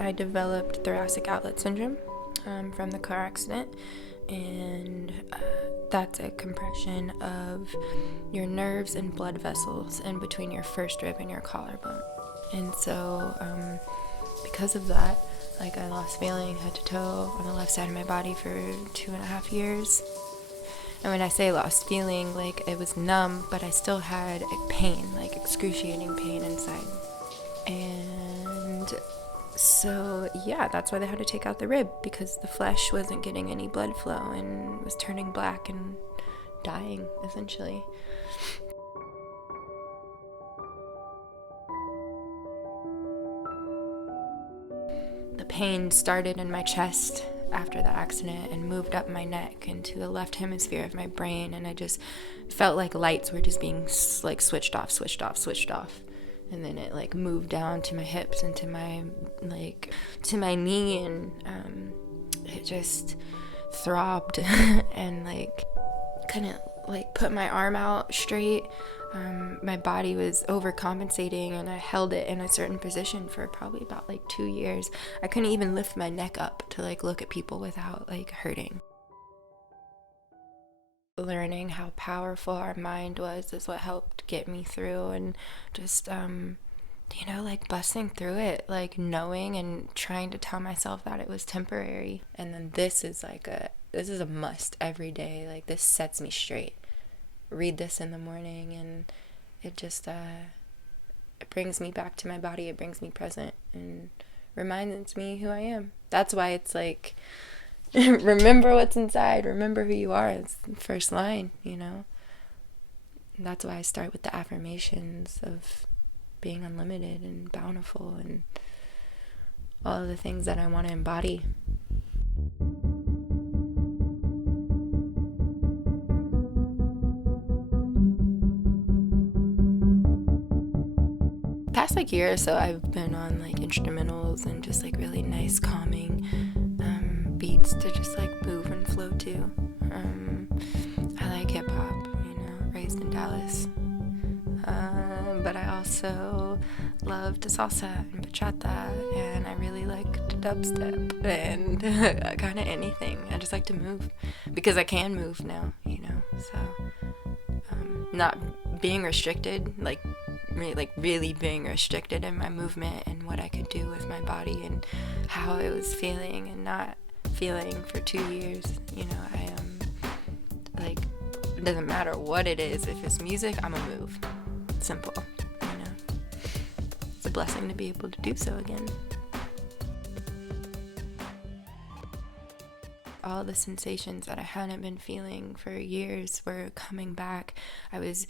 I developed thoracic outlet syndrome from the car accident, and that's a compression of your nerves and blood vessels in between your first rib and your collarbone. And so because of that, like, I lost feeling head to toe on the left side of my body for 2.5 years. And when I say lost feeling, like, it was numb, but I still had a pain, like excruciating pain inside. And so, yeah, that's why they had to take out the rib, because the flesh wasn't getting any blood flow and was turning black and dying, essentially. The pain started in my chest after the accident and moved up my neck into the left hemisphere of my brain, and I just felt like lights were just being like switched off. And then it like moved down to my hips and to my knee, and it just throbbed and like couldn't like put my arm out straight. My body was overcompensating, and I held it in a certain position for probably about like 2 years. I couldn't even lift my neck up to like look at people without like hurting. Learning how powerful our mind was is what helped get me through, and just like busting through it, like knowing and trying to tell myself that it was temporary. And then this is a must every day. Like, this sets me straight. Read this in the morning, and it just it brings me back to my body. It brings me present and reminds me who I am. That's why it's like, remember what's inside, remember who you are. It's the first line, And that's why I start with the affirmations of being unlimited and bountiful and all of the things that I want to embody. Past like year or so, I've been on like instrumentals and just like really nice calming beats to just like move and flow to. I like hip hop, raised in Dallas, but I also love to salsa and bachata, and I really like to dubstep and kind of anything. I just like to move because I can move now, so not being restricted, really being restricted in my movement and what I could do with my body and how I was feeling and not feeling for 2 years. I am it doesn't matter what it is. If it's music, I'm gonna move. Simple. It's a blessing to be able to do so again. All the sensations that I hadn't been feeling for years were coming back. I was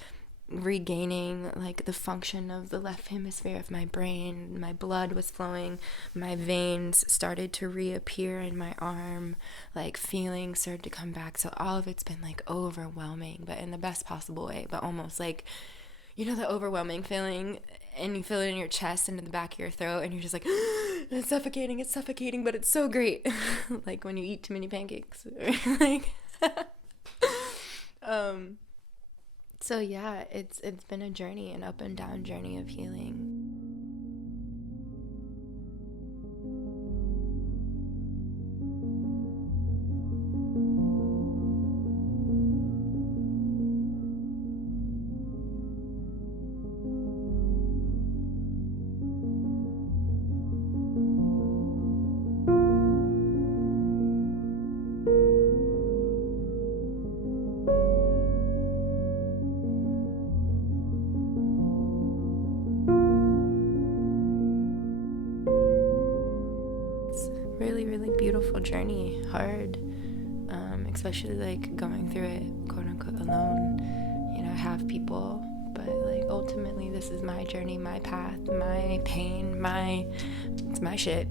regaining like the function of the left hemisphere of my brain. My blood was flowing. My veins started to reappear in my arm. Like, feelings started to come back. So all of it's been like overwhelming, but in the best possible way. But almost like, the overwhelming feeling, and you feel it in your chest and in the back of your throat, and you're just like, it's suffocating, but it's so great. Like when you eat too many pancakes. So yeah, it's been a journey, an up and down journey of healing. Really, really beautiful journey. Hard, especially like going through it quote unquote alone. I have people, but like ultimately this is my journey, my path, my pain, it's my shit.